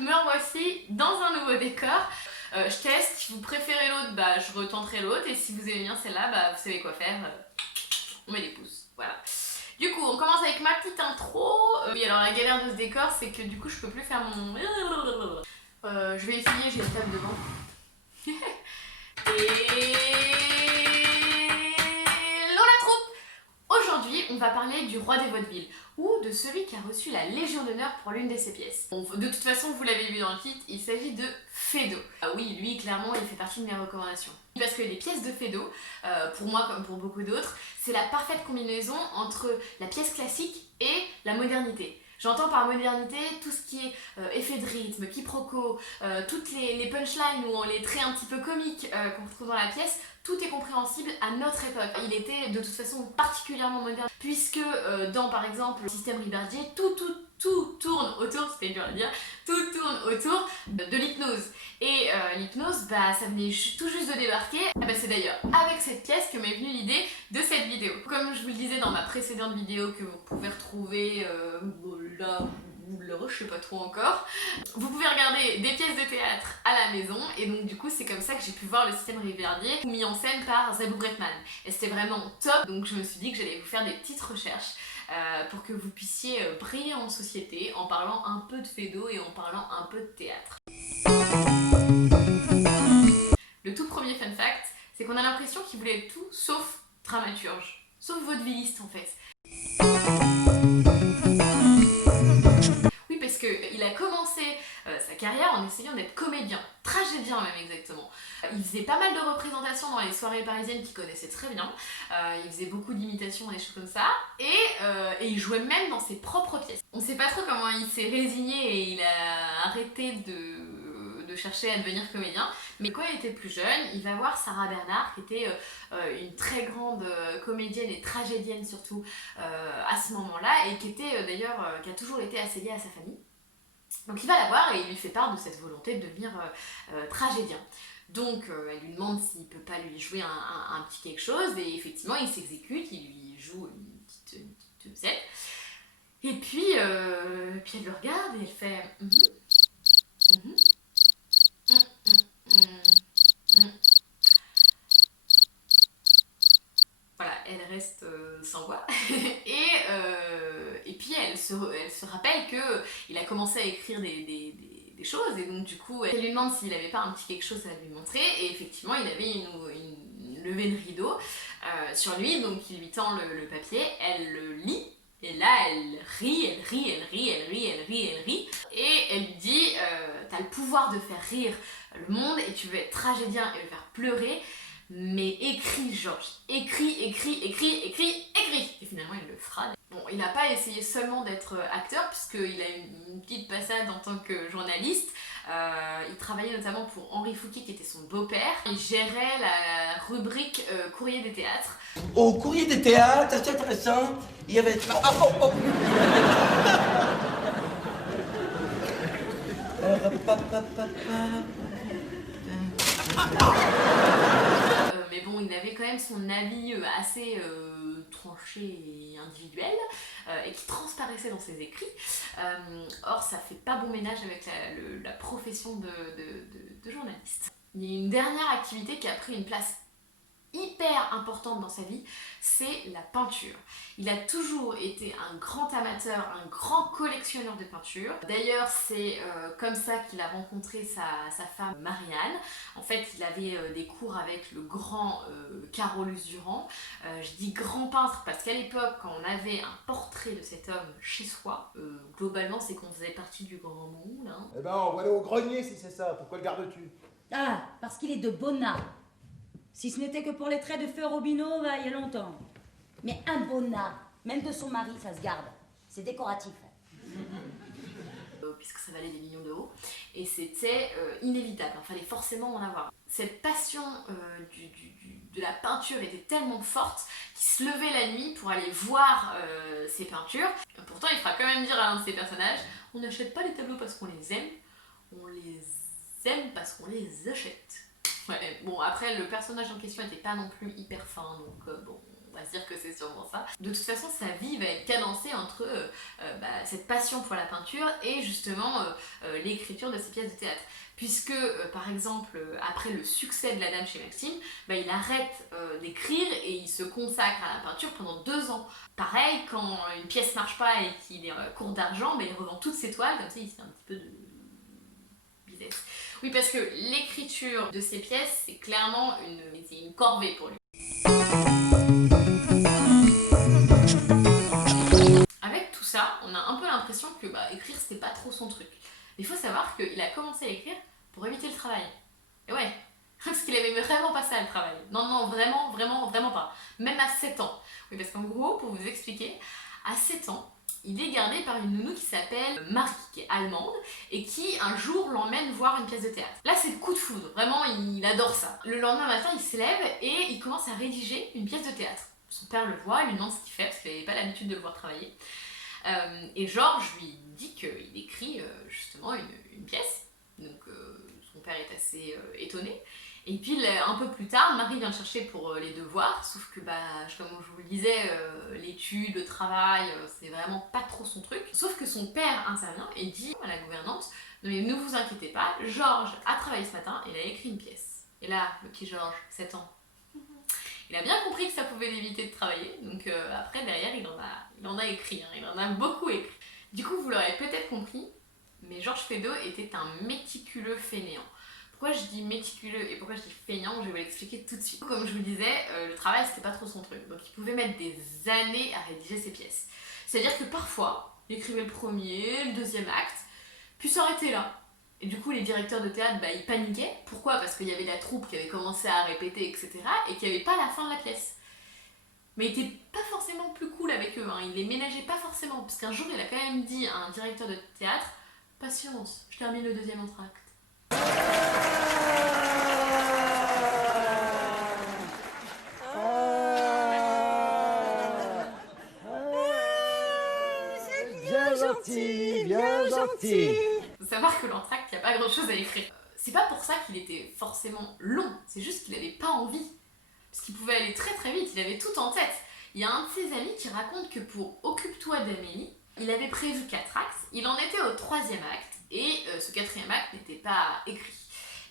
Me revoici dans un nouveau décor. Je teste, si vous préférez l'autre, bah je retenterai l'autre, et si vous aimez bien celle-là, bah vous savez quoi faire, on met des pouces, voilà. Du coup, on commence avec ma petite intro. Oui, alors la galère de ce décor, c'est que du coup, je peux plus faire mon... je vais essayer, j'ai une table devant. Et... Hello la troupe! Aujourd'hui, on va parler du roi des vaudevilles, ou de celui qui a reçu la Légion d'honneur pour l'une de ses pièces. Bon, de toute façon, vous l'avez vu dans le titre, il s'agit de Feydeau. Ah oui, lui, clairement, il fait partie de mes recommandations. Parce que les pièces de Feydeau, pour moi comme pour beaucoup d'autres, c'est la parfaite combinaison entre la pièce classique et la modernité. J'entends par modernité tout ce qui est effet de rythme, quiproquo, toutes les punchlines ou les traits un petit peu comiques qu'on retrouve dans la pièce, tout est compréhensible à notre époque. Il était de toute façon particulièrement moderne, puisque dans par exemple le système Ribardier, tout tourne autour, c'était dur à dire, tout tourne autour de l'hypnose. Et l'hypnose, bah, ça venait tout juste de débarquer. Bah, c'est d'ailleurs avec cette pièce que m'est venue l'idée de cette vidéo. Comme je vous le disais dans ma précédente vidéo que vous pouvez retrouver là, je sais pas trop encore, vous pouvez regarder des pièces de théâtre à la maison, et donc du coup c'est comme ça que j'ai pu voir le système Ribardier mis en scène par Zabou Bretman, et c'était vraiment top. Donc je me suis dit que j'allais vous faire des petites recherches pour que vous puissiez briller en société en parlant un peu de Feydeau et en parlant un peu de théâtre. Le tout premier fun fact, c'est qu'on a l'impression qu'il voulait être tout sauf dramaturge, sauf vaudevilliste en fait. Oui, parce qu'il a commencé sa carrière en essayant d'être comédien, tragédien même exactement. Il faisait pas mal de représentations dans les soirées parisiennes qu'il connaissait très bien, il faisait beaucoup d'imitations et des choses comme ça, et il jouait même dans ses propres pièces. On sait pas trop comment il s'est résigné et il a arrêté de chercher à devenir comédien, mais quand il était plus jeune, il va voir Sarah Bernard, qui était une très grande comédienne et tragédienne surtout à ce moment-là, et qui était d'ailleurs, qui a toujours été assez liée à sa famille. Donc il va la voir et il lui fait part de cette volonté de devenir tragédien. Donc elle lui demande s'il peut pas lui jouer un petit quelque chose, et effectivement il s'exécute, il lui joue une petite scène. Et puis elle le regarde et elle fait Voilà, elle reste sans voix. Et puis elle se rappelle qu'il a commencé à écrire des choses, et donc du coup elle lui demande s'il n'avait pas un petit quelque chose à lui montrer, et effectivement il avait une levée de rideau sur lui, donc il lui tend le papier, elle le lit. Et là, elle rit, et elle lui dit t'as le pouvoir de faire rire le monde, et tu veux être tragédien et le faire pleurer, mais écris, Georges, écris. Et finalement, il le fera. Bon, il n'a pas essayé seulement d'être acteur, puisqu'il a une petite passade en tant que journaliste. Il travaillait notamment pour Henri Fouquet, qui était son beau-père. Il gérait la rubrique Courrier des théâtres. Au Courrier des théâtres, c'est intéressant, il y avait... Mais bon, il avait quand même son avis assez tranché et individuel, et qui transparaissait dans ses écrits. Or, ça fait pas bon ménage avec la profession de journaliste. Il y a une dernière activité qui a pris une place hyper importante dans sa vie, c'est la peinture. Il a toujours été un grand amateur, un grand collectionneur de peinture. D'ailleurs, c'est comme ça qu'il a rencontré sa femme Marianne. En fait, il avait des cours avec le grand Carolus Duran. Je dis grand peintre parce qu'à l'époque, quand on avait un portrait de cet homme chez soi, globalement, c'est qu'on faisait partie du grand monde. Hein. Eh ben, on va aller au grenier si c'est ça. Pourquoi le gardes-tu? Ah, parce qu'il est de Bonnat. Si ce n'était que pour les traits de feu Robineau, il y a longtemps. Mais un Bonnat, même de son mari, ça se garde. C'est décoratif. Puisque ça valait des millions d'euros, et c'était inévitable, il fallait forcément en avoir. Cette passion de la peinture était tellement forte qu'il se levait la nuit pour aller voir ses peintures. Pourtant, il fera quand même dire à un de ses personnages, on n'achète pas les tableaux parce qu'on les aime, on les aime parce qu'on les achète. Ouais, bon, après, le personnage en question n'était pas non plus hyper fin, donc bon, On va se dire que c'est sûrement ça. De toute façon, sa vie va être cadencée entre cette passion pour la peinture et justement l'écriture de ses pièces de théâtre. Puisque, par exemple, après le succès de La Dame chez Maxime, il arrête d'écrire et il se consacre à la peinture pendant 2 ans. Pareil, quand une pièce marche pas et qu'il est court d'argent, il revend toutes ses toiles, comme ça il se fait un petit peu de business. Oui, parce que l'écriture de ses pièces, c'est clairement une corvée pour lui. Avec tout ça, on a un peu l'impression que écrire c'était pas trop son truc. Il faut savoir qu'il a commencé à écrire pour éviter le travail. Et ouais, parce qu'il aimait vraiment pas ça le travail. Non, vraiment pas. Même à 7 ans. Oui, parce qu'en gros, pour vous expliquer, à 7 ans, il est gardé par une nounou qui s'appelle Marie, qui est allemande, et qui un jour l'emmène voir une pièce de théâtre. Là, c'est le coup de foudre, vraiment, il adore ça. Le lendemain matin, il s'élève et il commence à rédiger une pièce de théâtre. Son père le voit, il lui demande ce qu'il fait, parce qu'il n'avait pas l'habitude de le voir travailler. Et Georges lui dit qu'il écrit justement une pièce, donc son père est assez étonné. Et puis un peu plus tard, Marie vient le chercher pour les devoirs, sauf que comme je vous le disais, l'étude, le travail, c'est vraiment pas trop son truc. Sauf que son père intervient et dit à la gouvernante: non mais ne vous inquiétez pas, Georges a travaillé ce matin, il a écrit une pièce. Et là, le petit Georges, 7 ans, il a bien compris que ça pouvait l'éviter de travailler, donc après derrière il en a écrit, il en a beaucoup écrit. Du coup vous l'aurez peut-être compris, mais Georges Feydeau était un méticuleux fainéant. Pourquoi je dis méticuleux et pourquoi je dis feignant, je vais vous l'expliquer tout de suite. Comme je vous disais, le travail c'était pas trop son truc, donc il pouvait mettre des années à rédiger ses pièces. C'est-à-dire que parfois, il écrivait le premier, le deuxième acte, puis s'arrêtait là. Et du coup, les directeurs de théâtre, ils paniquaient. Pourquoi? Parce qu'il y avait la troupe qui avait commencé à répéter, etc. et qu'il n'y avait pas la fin de la pièce. Mais il était pas forcément plus cool avec eux, il les ménageait pas forcément. Parce qu'un jour, il a quand même dit à un directeur de théâtre: patience, je termine le deuxième entracte. Bien gentil, bien gentil. Faut savoir que l'entracte, il n'y a pas grand chose à écrire. C'est pas pour ça qu'il était forcément long, c'est juste qu'il avait pas envie. Parce qu'il pouvait aller très très vite, il avait tout en tête. Il y a un de ses amis qui raconte que pour Occupe-toi d'Amélie, il avait prévu 4 actes, il en était au 3e acte, et ce 4e acte n'était pas écrit.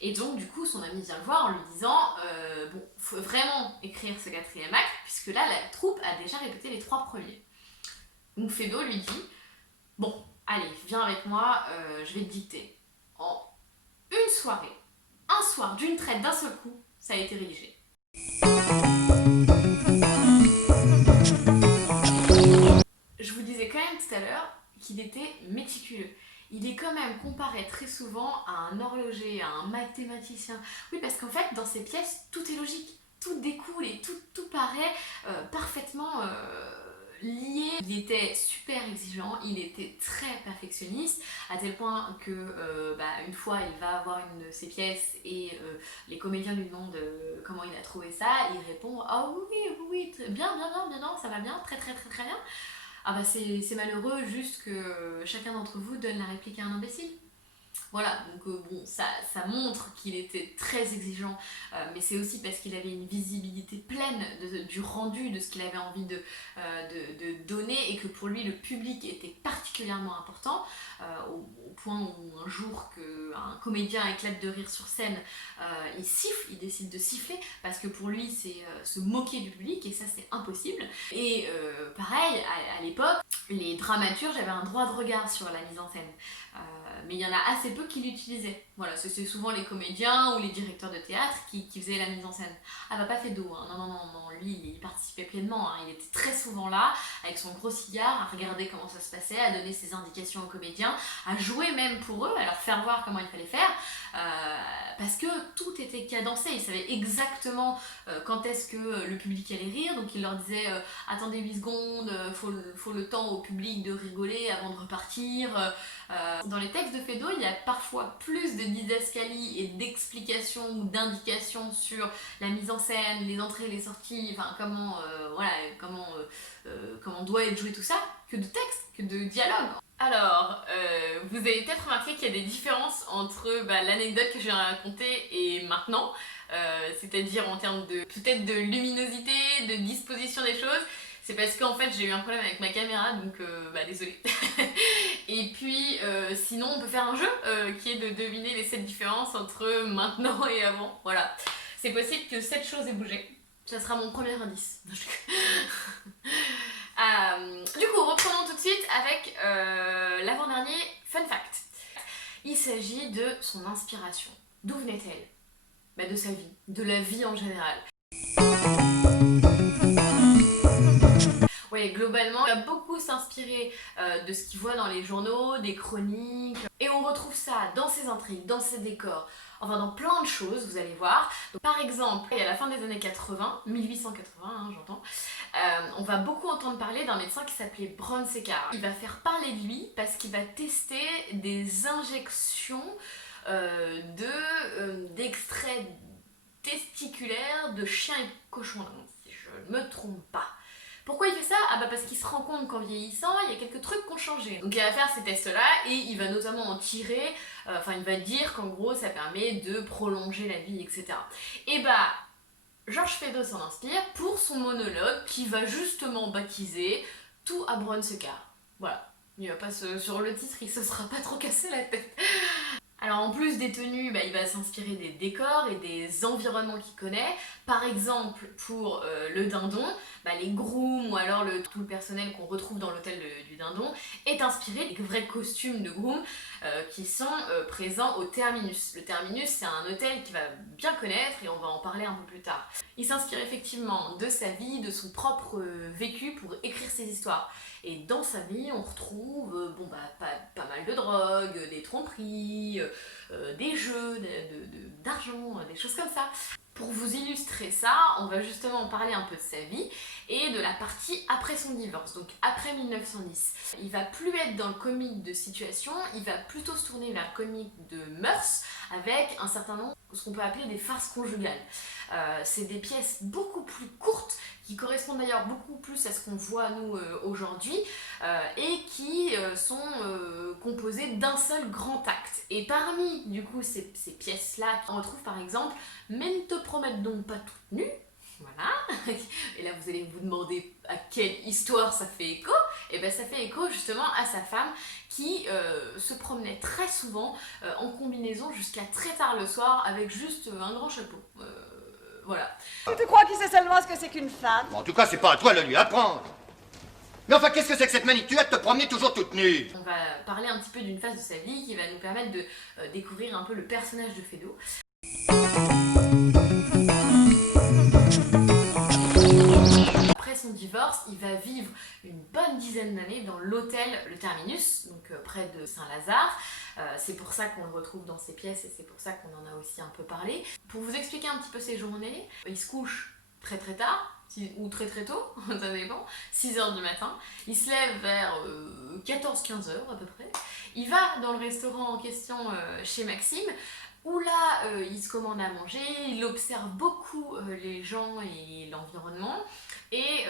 Et donc du coup son ami vient le voir en lui disant faut vraiment écrire ce 4e acte, puisque là la troupe a déjà répété les 3 premiers. Donc Feydeau lui dit: bon, allez, viens avec moi, je vais te dicter. En une soirée, un soir, d'une traite, d'un seul coup, ça a été rédigé. Je vous disais quand même tout à l'heure qu'il était méticuleux. Il est quand même comparé très souvent à un horloger, à un mathématicien. Oui, parce qu'en fait, dans ces pièces, tout est logique, tout découle et tout paraît parfaitement lié. Il était super exigeant, il était très perfectionniste, à tel point que une fois il va voir une de ses pièces et les comédiens lui demandent comment il a trouvé ça, il répond: ah oui, bien, ça va bien, très bien. Ah c'est malheureux juste que chacun d'entre vous donne la réplique à un imbécile. Voilà, donc ça montre qu'il était très exigeant, mais c'est aussi parce qu'il avait une visibilité pleine du rendu, de ce qu'il avait envie de donner, et que pour lui le public était particulièrement important, au point où un jour qu'un comédien éclate de rire sur scène, il siffle, il décide de siffler, parce que pour lui c'est se moquer du public, et ça c'est impossible. Et pareil, à l'époque, les dramaturges avaient un droit de regard sur la mise en scène. Mais il y en a assez peu qui l'utilisaient. Voilà, c'est souvent les comédiens ou les directeurs de théâtre qui faisaient la mise en scène. Ah pas Feydeau, non, lui il participait pleinement, il était très souvent là, avec son gros cigare, à regarder comment ça se passait, à donner ses indications aux comédiens, à jouer même pour eux, à leur faire voir comment il fallait faire, parce que tout était cadencé, il savait exactement quand est-ce que le public allait rire, donc il leur disait attendez 8 secondes, faut le temps au public de rigoler avant de repartir. Dans les textes de Feydeau, il y a parfois plus de didascalie et d'explications ou d'indications sur la mise en scène, les entrées, les sorties, enfin comment doit être joué tout ça, que de texte, que de dialogue. Alors, vous avez peut-être remarqué qu'il y a des différences entre l'anecdote que je viens de raconter et maintenant, c'est-à-dire en termes de peut-être de luminosité, de disposition des choses. C'est parce qu'en fait j'ai eu un problème avec ma caméra, donc désolée. Et puis sinon on peut faire un jeu qui est de deviner les 7 différences entre maintenant et avant. Voilà. C'est possible que cette chose ait bougé. Ça sera mon premier indice. Du coup, reprenons tout de suite avec l'avant-dernier fun fact. Il s'agit de son inspiration. D'où venait-elle? De sa vie, de la vie en général. Oui, globalement, il va beaucoup s'inspirer de ce qu'il voit dans les journaux, des chroniques, et on retrouve ça dans ses intrigues, dans ses décors, enfin dans plein de choses, vous allez voir. Donc, par exemple, à la fin des années 80, 1880 j'entends, on va beaucoup entendre parler d'un médecin qui s'appelait Brown-Séquard. Il va faire parler de lui parce qu'il va tester des injections d'extraits testiculaires de chiens et cochons, si je ne me trompe pas. Pourquoi il fait ça? Parce qu'il se rend compte qu'en vieillissant, il y a quelques trucs qui ont changé. Donc il va faire ces tests-là et il va notamment en tirer, il va dire qu'en gros ça permet de prolonger la vie, etc. Et Georges Feydeau s'en inspire pour son monologue qui va justement baptiser Tout à Brown-Séquard. Voilà, il va pas sur le titre, il se sera pas trop cassé la tête. Alors en plus des tenues, il va s'inspirer des décors et des environnements qu'il connaît. Par exemple, pour le dindon, les grooms ou alors tout le personnel qu'on retrouve dans l'hôtel du dindon est inspiré des vrais costumes de grooms qui sont présents au Terminus. Le Terminus, c'est un hôtel qu'il va bien connaître et on va en parler un peu plus tard. Il s'inspire effectivement de sa vie, de son propre vécu pour écrire ses histoires. Et dans sa vie, on retrouve pas mal de drogue, des tromperies, des jeux, d'argent, des choses comme ça. Pour vous illustrer ça, on va justement parler un peu de sa vie et de la partie après son divorce, donc après 1910. Il va plus être dans le comique de situation, il va plutôt se tourner vers le comique de mœurs avec un certain nombre, ce qu'on peut appeler des farces conjugales. C'est des pièces beaucoup plus courtes qui correspondent d'ailleurs beaucoup plus à ce qu'on voit nous aujourd'hui et qui sont composées d'un seul grand acte. Et parmi du coup ces pièces-là, on retrouve par exemple « Mais ne te promette donc pas toute nue ». Voilà, et là vous allez vous demander à quelle histoire ça fait écho. Et ça fait écho justement à sa femme qui se promenait très souvent en combinaison jusqu'à très tard le soir avec juste un grand chapeau. Voilà. Tu crois qu'il sait seulement ce que c'est qu'une femme? En tout cas, c'est pas à toi de lui apprendre. Mais enfin, qu'est-ce que c'est que cette manitude de te promener toujours toute nue? On va parler un petit peu d'une phase de sa vie qui va nous permettre de découvrir un peu le personnage de Feydeau. Après son divorce, il va vivre une bonne dizaine d'années dans l'hôtel Le Terminus, donc près de Saint-Lazare. C'est pour ça qu'on le retrouve dans ses pièces et c'est pour ça qu'on en a aussi un peu parlé. Pour vous expliquer un petit peu ses journées, il se couche très tard, ou très tôt, ça dépend, 6h du matin. Il se lève vers 14-15h à peu près. Il va dans le restaurant en question chez Maxime, où là il se commande à manger, il observe beaucoup les gens et l'environnement. Et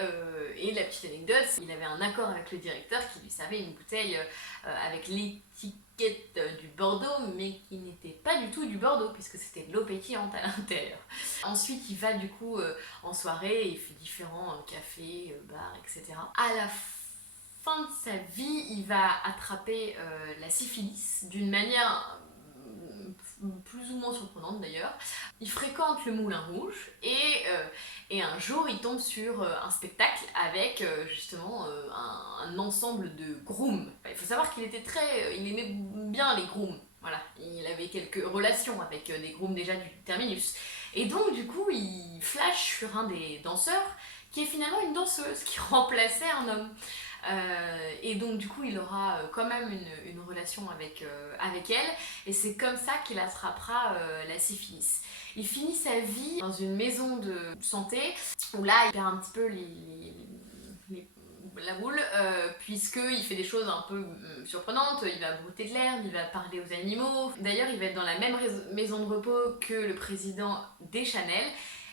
la petite anecdote, c'est qu'il avait un accord avec le directeur qui lui servait une bouteille avec l'étiquette du Bordeaux, mais qui n'était pas du tout du Bordeaux, puisque c'était de l'eau pétillante à l'intérieur. Ensuite, il va du coup en soirée, il fait différents cafés, bars, etc. À la fin de sa vie, il va attraper la syphilis d'une manière plus ou moins surprenante d'ailleurs. Il fréquente le Moulin Rouge et un jour il tombe sur un spectacle avec justement un ensemble de grooms. Il faut savoir qu'il aimait bien les grooms. Voilà, il avait quelques relations avec des grooms déjà du Terminus. Et donc du coup il flash sur un des danseurs qui est finalement une danseuse qui remplaçait un homme. Et donc du coup il aura quand même une relation avec elle et c'est comme ça qu'il attrapera la syphilis. Il finit sa vie dans une maison de santé où là il perd un petit peu la boule puisqu'il fait des choses un peu surprenantes, il va brouter de l'herbe, il va parler aux animaux. D'ailleurs il va être dans la même maison de repos que le président Deschanel.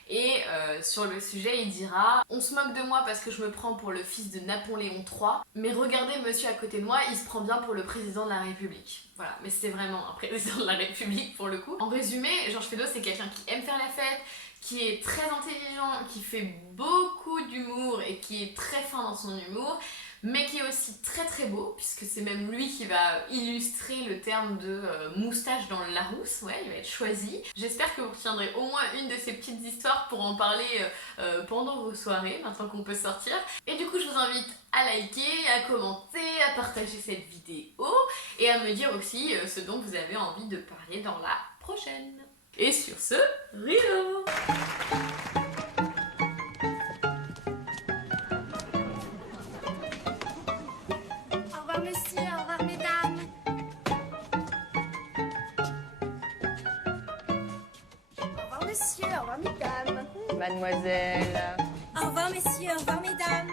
Et sur le sujet, il dira « On se moque de moi parce que je me prends pour le fils de Napoléon III, mais regardez monsieur à côté de moi, il se prend bien pour le président de la République. » Voilà, mais c'était vraiment un président de la République pour le coup. En résumé, Georges Feydeau, c'est quelqu'un qui aime faire la fête, qui est très intelligent, qui fait beaucoup d'humour et qui est très fin dans son humour, mais qui est aussi très très beau, puisque c'est même lui qui va illustrer le terme de moustache dans le Larousse, ouais, il va être choisi. J'espère que vous retiendrez au moins une de ces petites histoires pour en parler pendant vos soirées, maintenant qu'on peut sortir. Et du coup, je vous invite à liker, à commenter, à partager cette vidéo, et à me dire aussi ce dont vous avez envie de parler dans la prochaine. Et sur ce, rideau! Au revoir monsieur, au revoir mesdames. Au revoir monsieur, au revoir mesdames. Mademoiselle. Au revoir messieurs, au revoir mesdames.